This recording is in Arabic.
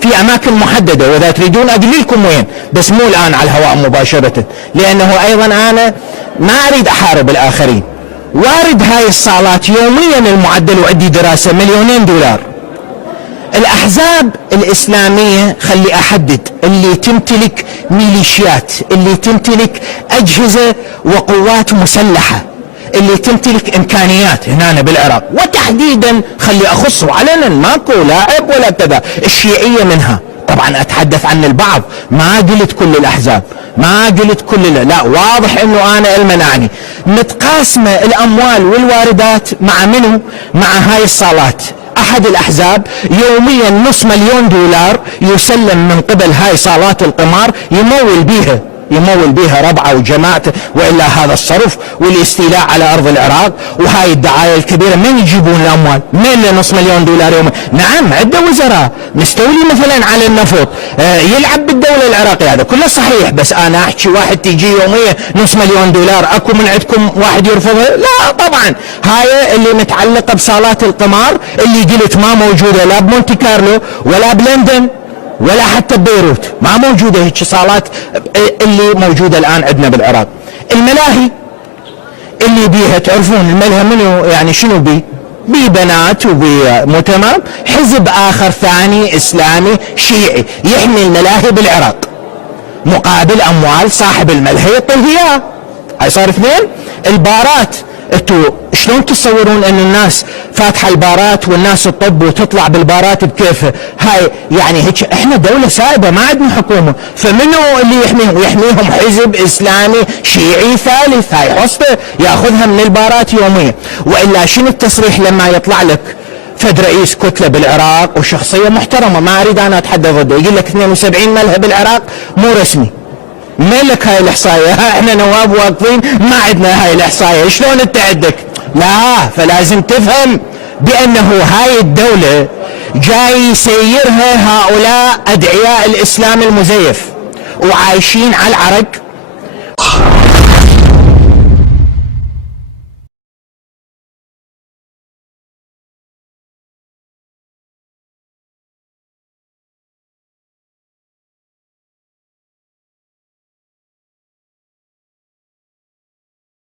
في أماكن محددة، وإذا تريدون أقول لكم وين، بس مو الآن على الهواء مباشرة، لأنه أيضا أنا ما أريد أحارب الآخرين. وارد هاي الصالات يوميا المعدل، وعندي دراسة $2,000,000. الأحزاب الإسلامية خلي أحدد، اللي تمتلك ميليشيات، اللي تمتلك أجهزة وقوات مسلحة، اللي تمتلك إمكانيات هنا بالعراق، وتحديدا خلي أخصه علنا، ماكو لاعب ولا كذا، الشيعية منها. طبعا أتحدث عن البعض، ما قلت كل الأحزاب، ما قلت كل لا، واضح أنه أنا المنعني. متقاسمة الأموال والواردات مع منو؟ مع هاي الصالات. أحد الأحزاب يوميا $500,000 يسلم من قبل هاي صالات القمار، يمول بيها ربعه وجماعته، والا هذا الصرف والاستيلاء على ارض العراق وهاي الدعايه الكبيره. من يجيبون الاموال؟ من له $500,000 يوميا؟ نعم، عنده وزراء مستولي مثلا على النفط، يلعب بالدوله العراقيه، هذا كله صحيح، بس انا احكي واحد تيجي يوميا $500,000 اكو من عندكم واحد يرفضها؟ لا طبعا. هاي اللي متعلقه بصالات القمار اللي قلت ما موجوده لا بمونتي كارلو ولا بلندن ولا حتى ببيروت، ما موجودة هيك صالات اللي موجودة الآن عندنا بالعراق. الملاهي اللي بيها، تعرفون الملهى منو يعني شنو بي بنات مو تمام. حزب آخر ثاني إسلامي شيعي يحمي الملاهي بالعراق، مقابل أموال صاحب الملهى يعطيه إياه. هاي صار اثنين. البارات، انتوا شلون تتصورون ان الناس فاتحه البارات والناس تطب وتطلع بالبارات بكيفها؟ هاي يعني هيك، احنا دوله سائبه ما عندنا حكومه، فمنو اللي يحميهم؟ يحميهم حزب اسلامي شيعي ثالث، هاي حصته ياخذها من البارات يوميا. والا شنو التصريح لما يطلع لك فد رئيس كتله بالعراق وشخصيه محترمه، ما اريد انا اتحدى ضده، يقول لك 72 ملهى بالعراق مو رسمي. مالك هاي الاحصائيه؟ احنا نواب واقفين ما عندنا هاي الاحصائيه، شلون انت عندك؟ لا، فلازم تفهم بانه هاي الدوله جاي يسيرها هؤلاء ادعياء الاسلام المزيف، وعايشين على العرق